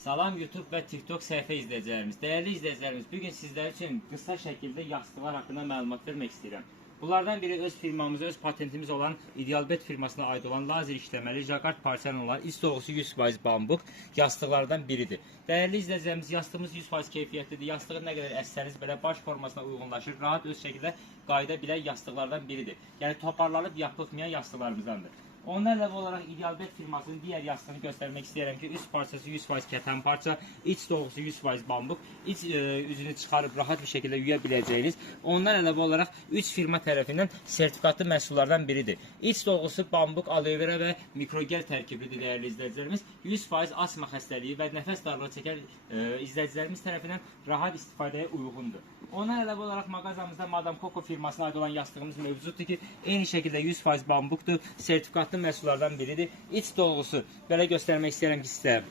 Salam YouTube və TikTok səhifə izləyicilərimiz. Dəyərli izləyicilərimiz, bugün sizlər üçün qısa şəkildə yastıqlar haqqında məlumat vermək istəyirəm. Bunlardan biri öz firmamıza, öz patentimiz olan İdealbet firmasına aid olan lazer işləməli jaqard parçalı olan iç doğrusu 100% bambuq yastıqlardan biridir. Dəyərli izləyicilərimiz, yastığımız 100% keyfiyyətlidir. Yastığı nə qədər əssəniz belə baş formasına uyğunlaşır, rahat öz şəkildə qayıda bilən yastıqlardan biridir. Yəni toparlanıb yapılmayan yastıqlarımızdandır. Ondan əlavə olaraq İdealbet firmasının digər yastığını göstərmək istəyirəm ki, üst parçası 100% kətən parça, iç doğrusu 100% bambuq, iç üzünü çıxarıb rahat bir şəkildə yuya biləcəyiniz. Ondan əlavə olaraq 3 firma tərəfindən sertifikatlı məhsullardan biridir. İç doğrusu bambuq, aloe vera və mikrogel tərkiblidir dəyərli izləyicilərimiz. 100% asma xəstəliyi və nəfəs darlığı çəkən izləyicilərimiz tərəfindən rahat istifadəyə uyğundur. Ondan əlavə olaraq mağazamızda Madame Coco firmasına aid olan yastığımız mövcuddur ki, eyni şəkildə 100% bambuqdur, sertifikatlı məhsullardan biridir. İç dolğusu, belə göstərmək istəyirəm ki, sizə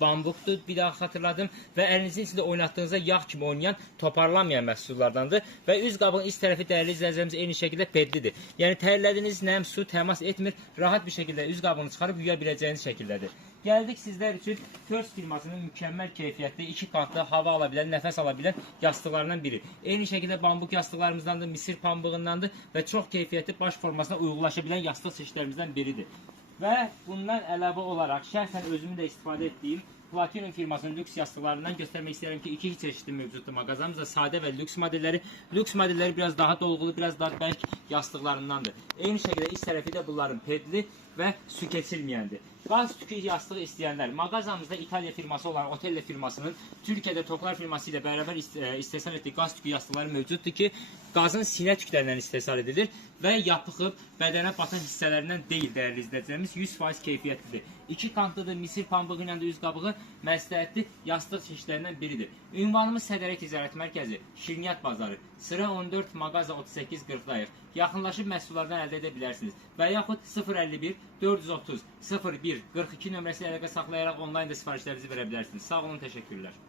bambuqdur, bir daha xatırladım və əlinizin içində oynatdığınızda yağ kimi oynayan, toparlanmayan məhsullardandır və üz qabığın iç tərəfi dəyərli izləyicilərimiz eyni şəkildə pedlidir. Yəni tərlədiyiniz nəm, su təmas etmir, rahat bir şəkildə üz qabığını çıxarıb yuya biləcəyiniz şəkildədir. Gəldik sizlər üçün First firmasının mükəmməl keyfiyyətli, 2 qatlı, hava ala bilən, nəfəs ala bilən yastıqlarından biri. Eyni şəkildə bambuq yastıqlarımızdandır, misir pambığındandır və çox keyfiyyətli baş formasına uyğunlaşa bilən yastıq çeşidlərimizdən biridir. Və bundan əlavə olaraq şəxsən özümün də istifadə etdiyim Platinum firmasının lüks yastıqlarından göstərmək istəyirəm ki, 2 çeşidli mövcuddur mağazamızda, sadə və lüks modelləri. Lüks modelləri biraz daha dolğulu, biraz daha bərk yastıqlarındandır. Eyni şəkildə iç tərəfi də bunların pedli və su keçirməyəndir. Qaz tükü yastığı istəyənlər, mağazamızda İtaliya firması olan Otelle firmasının Türkiyədə Toklar firması ilə bərabər istehsal etdiyi qaz tükü yastıqları mövcuddur ki, qazın sinə tüklərindən istehsal edilir və yapıqıb bədənə batan hissələrindən deyil dəyərli izləyicilərimiz, 100% keyfiyyətlidir. 2 kantlıdır, misir pambığı ilə də üz qabığı məsləhətli yastıq çeşidlərindən biridir. Ünvanımız Sədərək Ticarət Mərkəzi, Şirniyyat Bazarı, sıra 14, mağaza 38-40'dayıq. Yaxınlaşıb məhsullardan əldə edə bilərsiniz. Və yaxud 051 430 01 42 nömrəsi əlaqə saxlayaraq onlayn da sifarişlərinizi verə bilərsiniz. Sağ olun, təşəkkürlər.